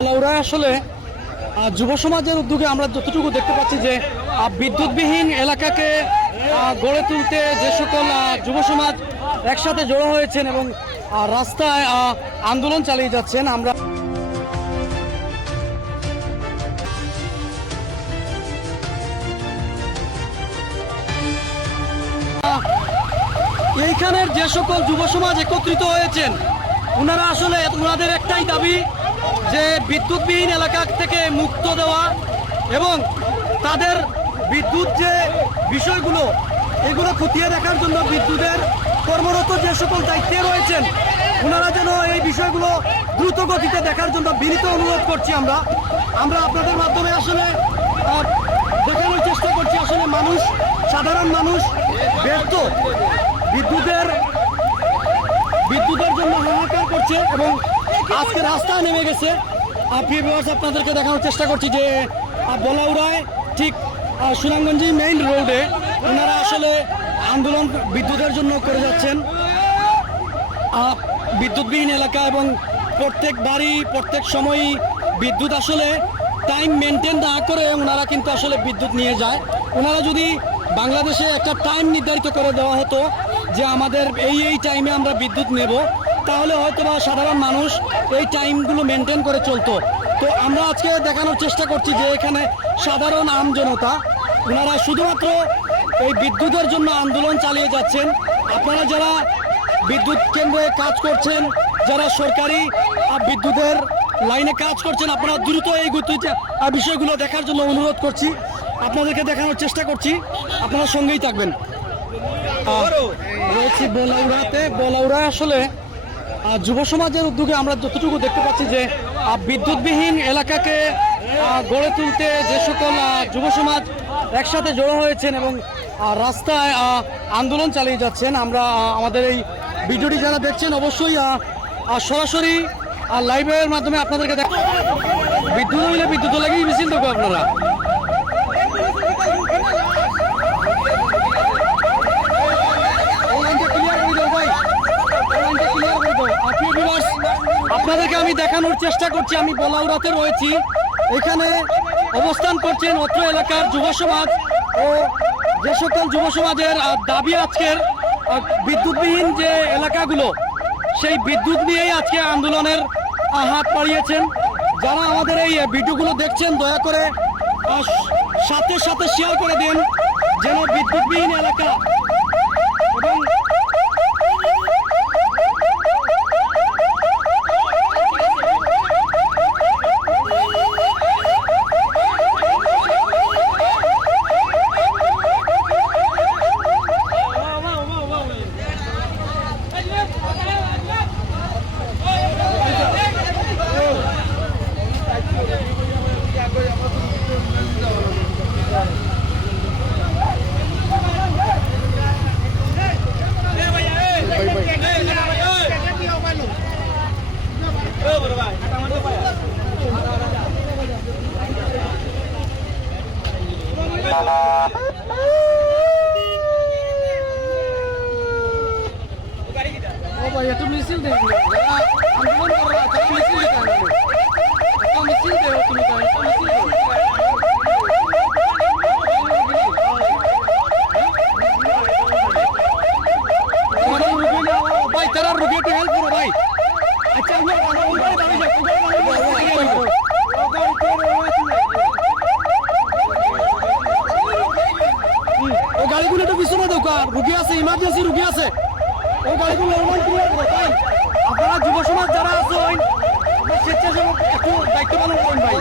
ওরা আসলে যুব সমাজের উদ্যোগে আমরা যতটুকু দেখতে পাচ্ছি যে বিদ্যুৎবিহীন এলাকাকে গড়ে তুলতে যে সকল যুব সমাজ একসাথে জড়ো হয়েছেন এবং রাস্তায় আন্দোলন চালিয়ে যাচ্ছেন। আমরা এইখানের যে সকল যুব সমাজ একত্রিত হয়েছেন ওনারা আসলে ওনাদের একটাই দাবি যে বিদ্যুৎবিহীন এলাকা থেকে মুক্ত দেওয়া এবং তাদের বিদ্যুৎ যে বিষয়গুলো এগুলো খতিয়ে দেখার জন্য বিদ্যুতের কর্মরত যে সকল দায়িত্বে রয়েছেন ওনারা যেন এই বিষয়গুলো দ্রুত গতিতে দেখার জন্য বিনীত অনুরোধ করছি। আমরা আপনাদের মাধ্যমে আসলে দেখানোর চেষ্টা করছি আসলে সাধারণ মানুষ ব্যর্থ বিদ্যুতের জন্য হাহাকার করছে এবং আজকে রাস্তায় নেমে গেছে। আপনাদেরকে দেখানোর চেষ্টা করছি যে বলাউড়ায় ঠিক সুনামগঞ্জি মেইন রোডে ওনারা আসলে আন্দোলন বিদ্যুতের জন্য করে যাচ্ছেন। বিদ্যুৎবিহীন এলাকা এবং প্রত্যেক বাড়ি প্রত্যেক সময়ই বিদ্যুৎ আসলে টাইম মেনটেন না করে ওনারা কিন্তু আসলে বিদ্যুৎ নিয়ে যায়। ওনারা যদি বাংলাদেশে একটা টাইম নির্ধারিত করে দেওয়া হতো যে আমাদের এই টাইমে আমরা বিদ্যুৎ নেব তাহলে হয়তো বা সাধারণ মানুষ এই টাইমগুলো মেনটেন করে চলতো। তো আমরা আজকে দেখানোর চেষ্টা করছি যে এখানে সাধারণ জনতা ওনারা শুধুমাত্র এই বিদ্যুতের জন্য আন্দোলন চালিয়ে যাচ্ছেন। আপনারা যারা বিদ্যুৎ কেন্দ্রে কাজ করছেন, যারা সরকারি বিদ্যুতের লাইনে কাজ করছেন, আপনারা দ্রুত এই বিষয়গুলো দেখার জন্য অনুরোধ করছি। আপনাদেরকে দেখানোর চেষ্টা করছি, আপনারা সঙ্গেই থাকবেন। রয়েছি বলাউড়া আসলে যুব সমাজের উদ্যোগে আমরা যতটুকু দেখতে পাচ্ছি যে বিদ্যুৎবিহীন এলাকাকে গড়ে তুলতে যে সকল যুব সমাজ একসাথে জড়ো হয়েছেন এবং রাস্তায় আন্দোলন চালিয়ে যাচ্ছেন। আমরা আমাদের এই ভিডিওটি যারা দেখছেন অবশ্যই সরাসরি লাইভের মাধ্যমে আপনাদেরকে বিদ্যুৎ হইলে বিদ্যুৎ লাগেই মিছিল দেবো আপনারা। আপনাদেরকে আমি দেখানোর চেষ্টা করছি আমি বলাউড়াতে রয়েছি। এখানে অবস্থান করছেন অত্র এলাকার যুব সমাজ ও যে সকল যুব সমাজের দাবি আজকের বিদ্যুৎবিহীন যে এলাকাগুলো সেই বিদ্যুৎ নিয়েই আজকে আন্দোলনের হাত বাড়িয়েছেন। যারা আমাদের এই ভিডিওগুলো দেখছেন দয়া করে সাথে সাথে শেয়ার করে দিন যেন বিদ্যুৎবিহীন এলাকা এবং একটু মিছিল দেন আন্দোলন করা মিছিল দিতে মিছিল দেও তুমি ভাই তারা রুগীকে হেল্প করো ভাই। আচ্ছা ও গাড়িগুলো একটু পিছনে দোকান রুগী আছে, ইমার্জেন্সি রুগী আছে, ওই গাড়িগুলো আপনারা যুব সমাজ যারা আছেন স্বেচ্ছাসেবক একটু দায়িত্ব পালন করেন ভাই।